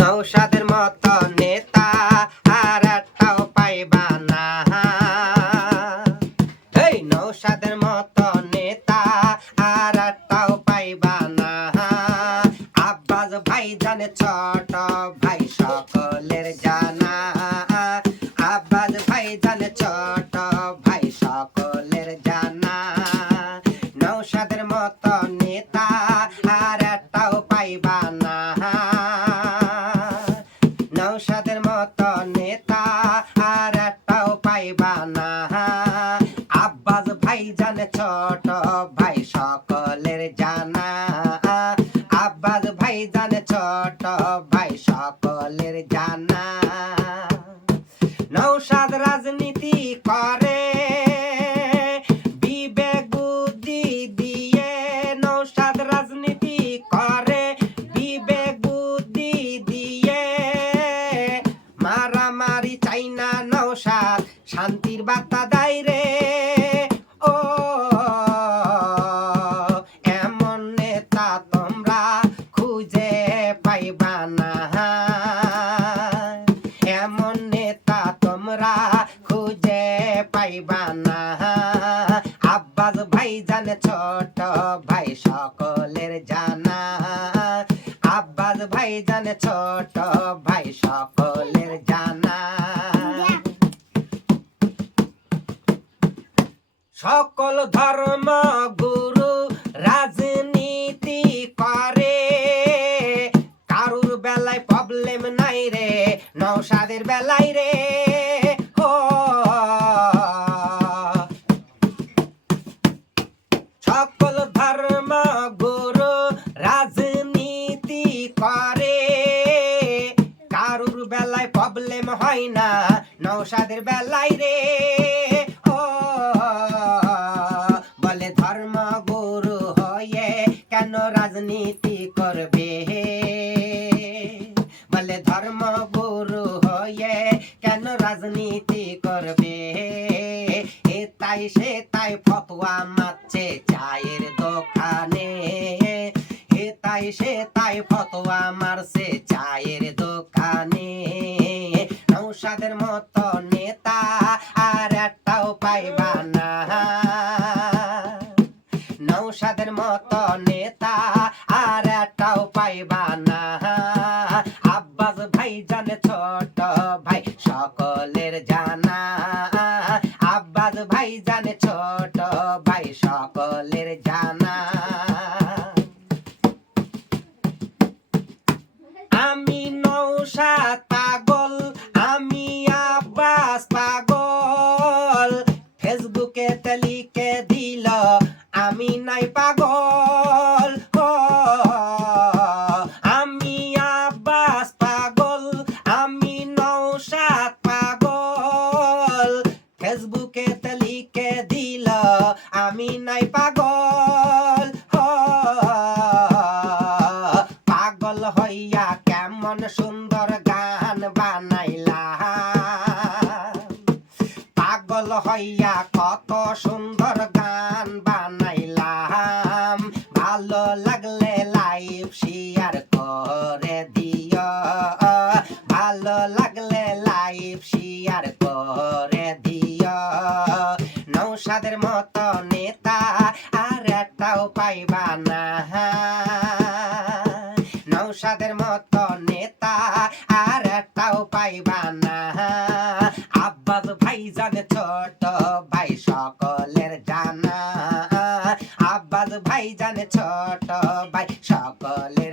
নৌসাদের মতো নেতা আর একটাও পাইবা না। এই নৌসাদের মতো নেতা আর একটাও পাইবা না। আব্বাস ভাই জানে ছোট ভাই সকলের জানা। আব্বাস ভাই জানে ছোট ভাই সকলের জানা। নৌসাদের মতো ছোট ভাই সকলের জানা। আব্বাস ভাই জানে ছোট ভাই সকলের জানা। নৌসাদ রাজনীতি করে দিয়ে রাজনীতি করে দিয়ে মারামারি শান্তির বার্তা দেয় রে। পাইবা না এমন নেতা তোমরা খুঁজে পাইবা না আব্বাস ভাই জানে ছোট ভাই সকলের জানা। আব্বাস ভাই জানে ছোট ভাই সকলের জানা। সকল ধর্ম নৌসাদের বেলায় রে ও সকল ধর্ম গুরু রাজনীতি করে। কারুর বেলায় প্রবলেম হয় না নৌসাদের বেলায় রে ও বলে ধর্ম গুরু হয়ে কেন রাজনীতি করবে? বলে ধর্ম গুরু হয়ে কেন রাজনীতি করবে? এ তাই সে তাই ফতোয়া মারছে চায়ের দোকানে। এ তাই সে তাই ফতোয়া মারছে চায়ের দোকানে। নৌসাদের মতো নেতা আর একটাও পাইবা না। নৌসাদের মতো নেতা আর একটাও পাইবা না। আব্বাস ভাই জানে ছোট ভাই, সকলের জানা। আব্বাস ভাই জানে ছোট ভাই, সকলের জানা। আমি নৌসাদ পাগল, আমি আব্বাস পাগল। ফেসবুকে লিখে দিল, আমি নাই পাগল। ও ফেসবুকে লিখে দিল, আমি নাই পাগল পাগল হইয়া কেমন সুন্দর গান বানাইলা। পাগল হইয়া কত সুন্দর গান বানাইলাম। ভালো লাগলে লাইভ নৌসাদের মতো নেতা, আর একটাও পাইবা না। নৌসাদের মতো নেতা, আর একটাও পাইবা না। আব্বাস ভাই জানে ছোট ভাই সকলের জানা। আব্বাস ভাই জানে ছোট ভাই সকলের